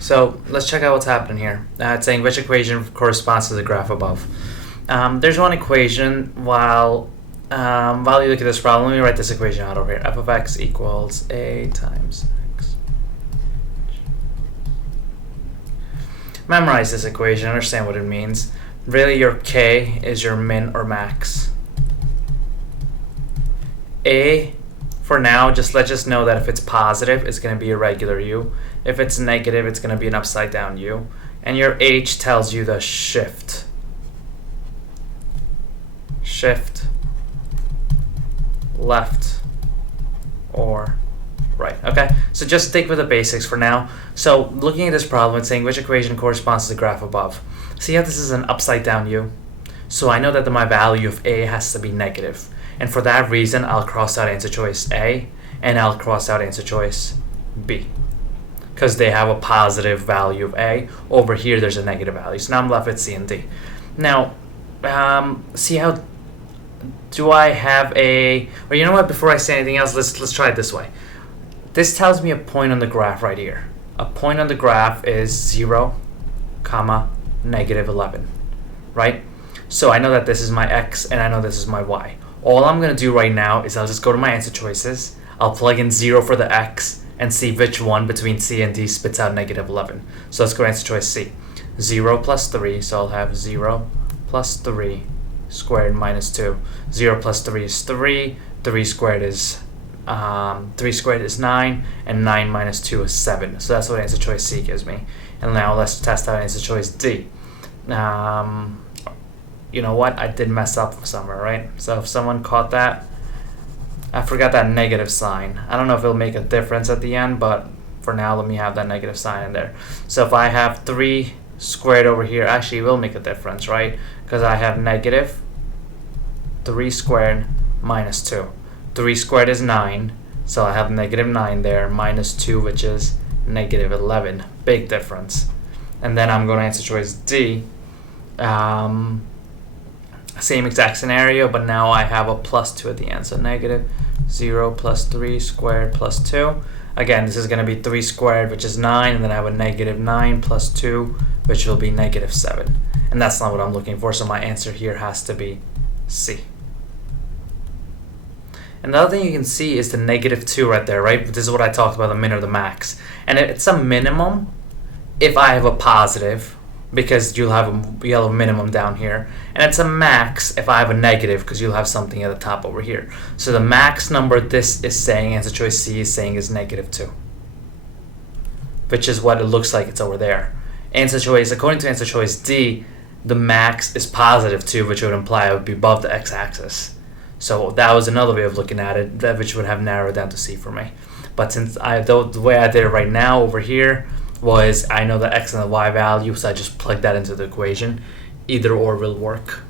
So let's check out what's happening here. It's saying which equation corresponds to the graph above. There's one equation while you look at this problem. Let me write this equation out over here. F of x equals a times x. Memorize this equation, understand what it means. Really, your k is your min or max. A, for now, let's just know that if it's positive, it's going to be a regular u. If it's negative, it's going to be an upside down u. And your h tells you the shift. Shift left or right. Okay, so just stick with the basics for now. So looking at this problem, it's saying which equation corresponds to the graph above. See how this is an upside down u? So I know that my value of a has to be negative. And for that reason, I'll cross out answer choice A and I'll cross out answer choice B, because they have a positive value of A. Over here, there's a negative value. So now I'm left with C and D. Now, see how do I have a, or you know what, before I say anything else, let's try it this way. This tells me a point on the graph right here. A point on the graph is 0, negative 11, right? So I know that this is my x and I know this is my y. All I'm going to do right now is I'll just go to my answer choices. I'll plug in 0 for the x and see which one between C and D spits out negative 11. So let's go to answer choice C. 0 plus 3, so I'll have 0 plus 3 squared minus 2. 0 plus 3 is 3. 3 squared is 9, and 9 minus 2 is 7. So that's what answer choice C gives me. And now let's test out answer choice D. You know what? I did mess up somewhere, right? So if someone caught that, I forgot that negative sign. I don't know if it'll make a difference at the end, but for now, let me have that negative sign in there. So if I have 3 squared over here, actually it will make a difference, right? Because I have negative 3 squared minus 2. 3 squared is 9, so I have negative 9 there, minus 2, which is negative 11. Big difference. And then I'm going to answer choice D. Same exact scenario, but now I have a plus 2 at the end. So negative 0 plus 3 squared plus 2. Again, this is going to be 3 squared, which is 9, and then I have a negative 9 plus 2, which will be negative 7. And that's not what I'm looking for, so my answer here has to be C. And the other thing you can see is the negative 2 right there, right? This is what I talked about, the min or the max. And it's a minimum if I have a positive, because you'll have a minimum down here. And it's a max if I have a negative, because you'll have something at the top over here. So the max number this is saying, answer choice C is saying, is negative 2. Which is what it looks like it's over there. Answer choice, according to answer choice D, the max is positive 2, which would imply it would be above the x-axis. So that was another way of looking at it, which would have narrowed down to C for me. But since the way I did it right now over here was I know the x and the y value, so I just plug that into the equation. Either or will work.